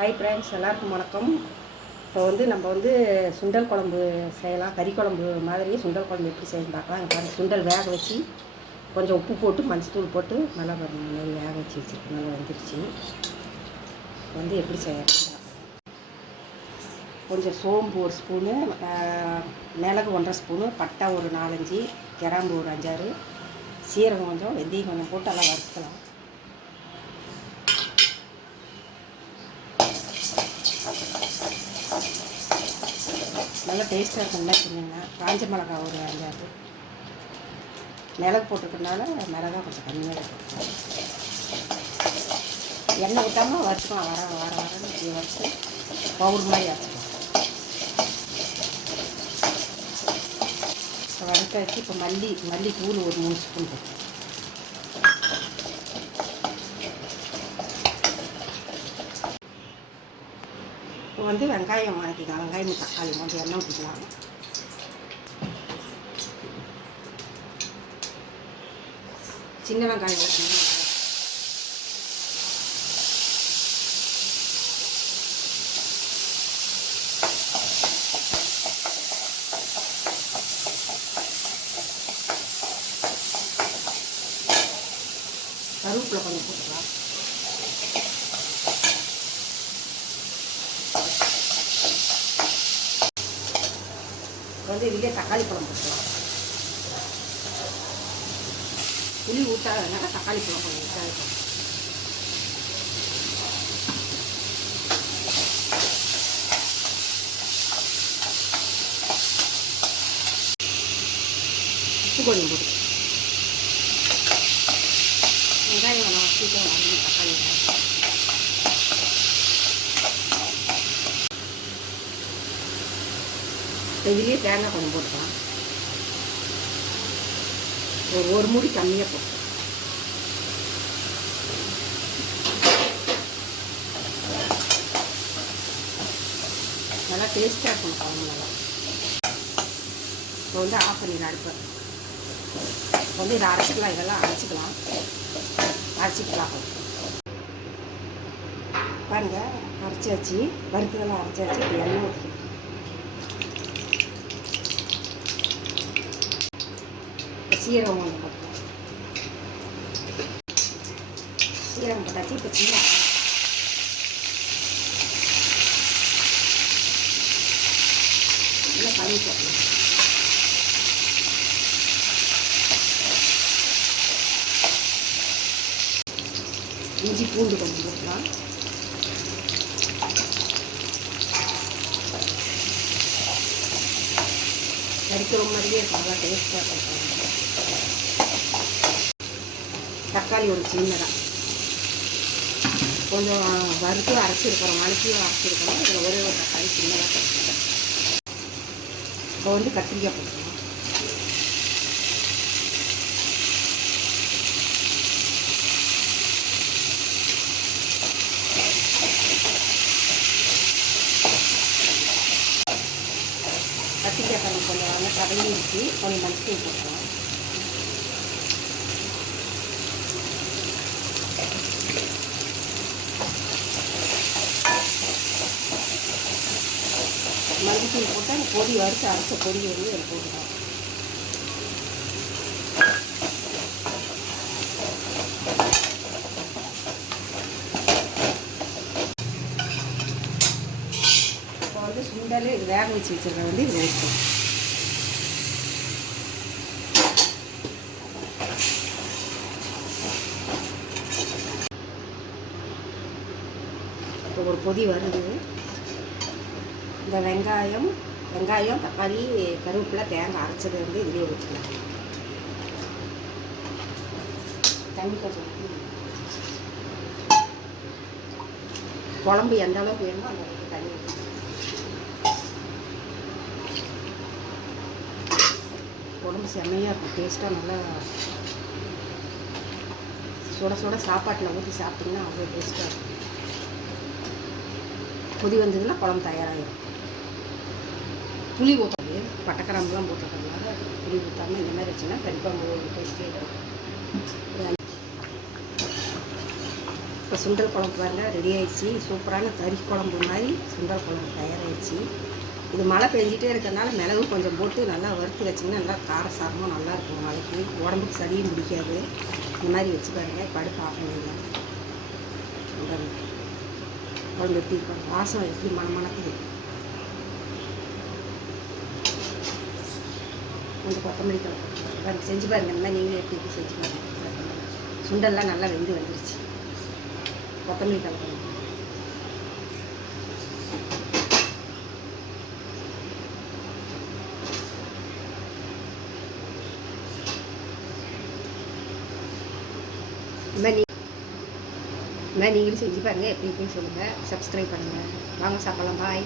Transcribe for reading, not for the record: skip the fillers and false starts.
Hi friends, எல்லாருக்கும் வணக்கம். இப்போ நம்ம சுண்டல் குழம்பு செய்யலாம். கறி குழம்பு மாதிரி சுண்டல் குழம்பு எப்படி செய்யணும் பார்க்கலாம். பாருங்கள், சுண்டல் வேக வச்சு கொஞ்சம் உப்பு போட்டு மஞ்சத்தூள் போட்டு நல்லா பாருங்கள் வேக வச்சு வச்சுருக்கு. நல்லா வந்துருச்சு. எப்படி செய்யலாம், கொஞ்சம் சோம்பு ஒரு ஸ்பூனு, மிளகு 1.5 ஸ்பூனு, பட்டை ஒரு 4-5, கிராம்பு ஒரு 5-6, சீரகம் கொஞ்சம், வெந்தயம் கொஞ்சம் போட்டு நல்லா வறுக்கலாம். நல்லா டேஸ்ட்டாக இருக்குன்னா சொன்னீங்கன்னா காஞ்ச மிளகா ஒரு 5-6, மிளகு போட்டுக்கிறதுனால மிளகா கொஞ்சம் கம்மியாக இருக்கும். எண்ணெய் ஊற்றாமல் வறுத்துக்கலாம். வரன்னு இப்படி வறுத்து பவுடர் மாதிரி அரைச்சிக்கலாம். இப்போ வறுத்தாச்சு. இப்போ மல்லித்தூள் ஒரு 3 ஸ்பூன் போட்டு இப்போ வெங்காயம் வதக்கிக்கலாம். வெங்காயம் தக்காளி கொஞ்சம் எண்ணெய் ஊற்றிக்கலாம். சின்ன வெங்காயம் ஊற்றணும். கருவேப்பிலை கொஞ்சம் போட்டுக்கலாம். இதுலேயே தக்காளி பழம் போட்டுக்கலாம். புளி ஊற்றாததுனால தக்காளி பழம் கொஞ்சம் ஊற்றாது. உப்பு கொஞ்சம் போட்டு வெங்காயம் நல்லா வச்சுட்டு வரணும். தக்காளி இதுலேயே தேங்காய் கொஞ்சம் போட்டுக்கலாம். ஒரு மூடி கம்மியாக போட்டு நல்லா டேஸ்ட்டாக இருக்கும் குழம்பு. நல்லா இப்போ ஆஃப் பண்ணிடலாம் அடுப்பை. இதை அரைச்சிக்கலாம். இதெல்லாம் அரைச்சிக்கலாம். பாருங்கள், அரைச்சாச்சு. வறுத்ததெல்லாம் அரைச்சாச்சு. இப்போ எண்ணெய் ஊற்றி சீரகம் ஒன்று போட்டுக்கலாம். சீரகம் போட்டாச்சு. இப்போ சின்ன நல்லா கழுவி போட்டலாம். இஞ்சி பூண்டு கொஞ்சம் போட்டுக்கலாம். கறிக்கிற மாதிரியே இருக்கும். நல்லா டேஸ்ட்டாக இருக்கும். தக்காளி ஒரு சின்னதாக கொஞ்சம் வறுத்து அரைச்சிருக்கிறோம். மணிக்கும் அரைச்சிருக்கிறோம். இதில் ஒரே ஒரு தக்காளி சின்னதாக கட்டிக்கிறோம். இப்போ கத்திரிக்காய் போட்டுக்கலாம். கத்திரிக்காய் கொஞ்சம் நல்லா கதங்கிடுச்சு. கொஞ்சம் மஞ்சள் போட்டுக்கலாம். மல்லித்தூள் போட்டால் அந்த பொடி வறுத்து அரைச்ச பொடி இதில் போட்டுக்கலாம். இப்போ சுண்டல் இது வேக வச்சு வச்சுருக்க இது ஊற்றணும். இப்போ ஒரு பொதி வருது. இந்த வெங்காயம், தக்காளி, கருவேப்பிலை, தேங்காய் அரைச்சது இதுலேயே ஊற்றலாம். தண்ணி கொஞ்சம் குழம்பு எந்த அளவுக்கு வேணுமோ அந்த அளவுக்கு தண்ணி ஊற்றணும். குழம்பு செம்மையாக இருக்கும். டேஸ்ட்டாக நல்லா சுட சாப்பாட்டில் ஊற்றி சாப்பிட்டிங்கன்னா அவ்வளோ டேஸ்ட்டாக இருக்கும். கொதி வந்ததுன்னா குழம்பு தயாராகிடும். புளி ஊற்றாது, பட்டைக்கிராம்புலாம் போட்டுக்கிறதுனால புளி ஊற்றாமல் இந்த மாதிரி வச்சுன்னா கண்டிப்பாக ஒரு டேஸ்ட்டே இருக்கும். இப்போ சுண்டல் குழம்பு பாருங்கள் ரெடி ஆயிடுச்சு. சூப்பரான கறி குழம்பு மாதிரி சுண்டல் குழம்பு தயாராகிடுச்சு. இது மழை பெஞ்சிட்டே இருக்கிறதுனால மிளகு கொஞ்சம் போட்டு நல்லா வறுத்து வச்சிங்கன்னா நல்லா காரசாரமாக நல்லாயிருக்கும். மழைக்கு உடம்புக்கு சரியும் பிடிக்காது. இந்த மாதிரி வச்சு பாருங்கள். படுப்பு ஆகணும். குழம்பு எப்படி இருக்கும், வாசம் எப்படி மணக்குது. கொஞ்சம் கொத்தமல்லி தலை செஞ்சு பாருங்கள். இந்த மாதிரி நீங்களே எப்படி செஞ்சு பாருங்கள். சுண்டல்லாம் நல்லா வெந்து வந்துருச்சு. கொத்தமல்லி தலை இந்த மாதிரி நீங்களும் செஞ்சு பாருங்கள். எப்படி இருக்குன்னு சொல்லுங்கள். சப்ஸ்கிரைப் பண்ணுங்கள். வாங்க சாப்பிடலாம். பாய்.